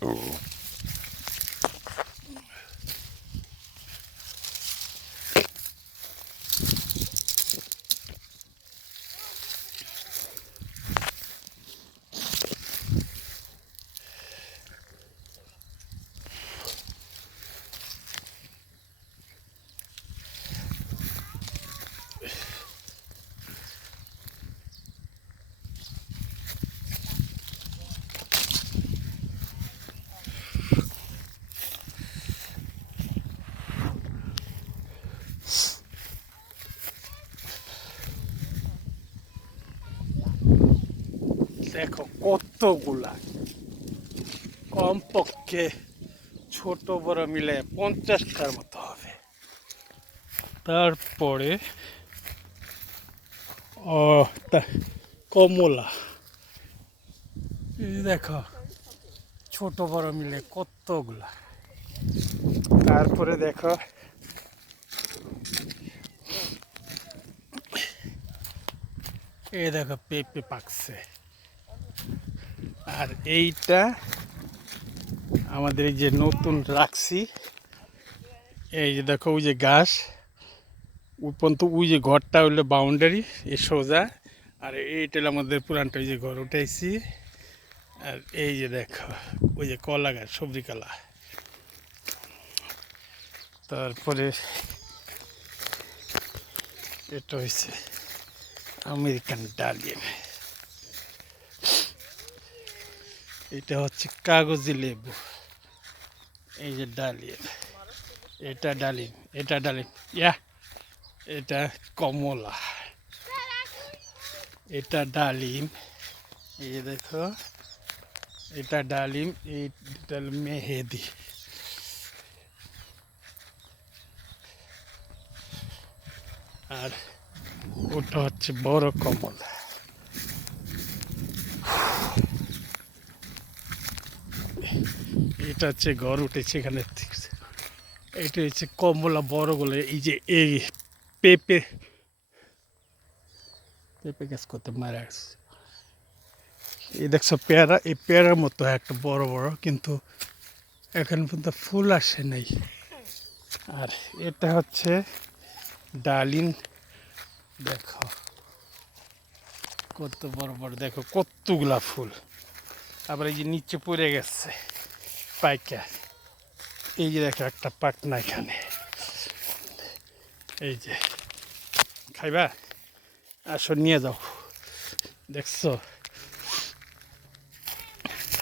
Oh. দেখো কতগুলা, কমপক্ষে ছোট বড় মিলে 50টার মতো হবে। তারপরে ও কমলা, এই দেখো ছোট বড় মিলে কতগুলা। তারপরে দেখো এই দেখো পেঁপে পাকছে। আর এইটা আমাদের এই যে নতুন রাখছি, এই যে দেখো ওই যে ঘাস উপরন্ত, ওই যে ঘরটা হইলো বাউন্ডারি এ সোজা, আর এইটা হলো আমাদের পুরানটা ওই যে ঘর উঠাইছি। আর এই যে দেখো ওই যে কলা গাছ, সবজি কলা। তারপরে এটা হয়েছে আমেরিকান ডালিম, এটা হচ্ছে কাগজি লেবু, এই যে ডালিম, এটা ডালিম, এটা ডালিম, ইয়া এটা কমলা, এটা ডালিম, এই যে দেখো এটা ডালিম, এইটা মেহেদি। আর ওটা হচ্ছে বড় কমলা। এটা হচ্ছে ঘর উঠেছে এখানে, এটা হচ্ছে কমলা বড়গুলো। এই যে এই পেঁপে, পেঁপে গাছ করতে মারা গেছে। এই দেখছো পেয়ারা, এই পেয়ারার মতো একটা বড় বড়, কিন্তু এখন পর্যন্ত ফুল আসে নাই। আর এটা হচ্ছে ডালিম, দেখো কত বড় বড়, দেখো কতগুলা ফুল। আবার এই যে নিচে পড়ে গেছে পাইকা, এই যে দেখো একটা পাকনা এখানে, এই যে খাইবা, আসো নিয়ে যাও, দেখছো।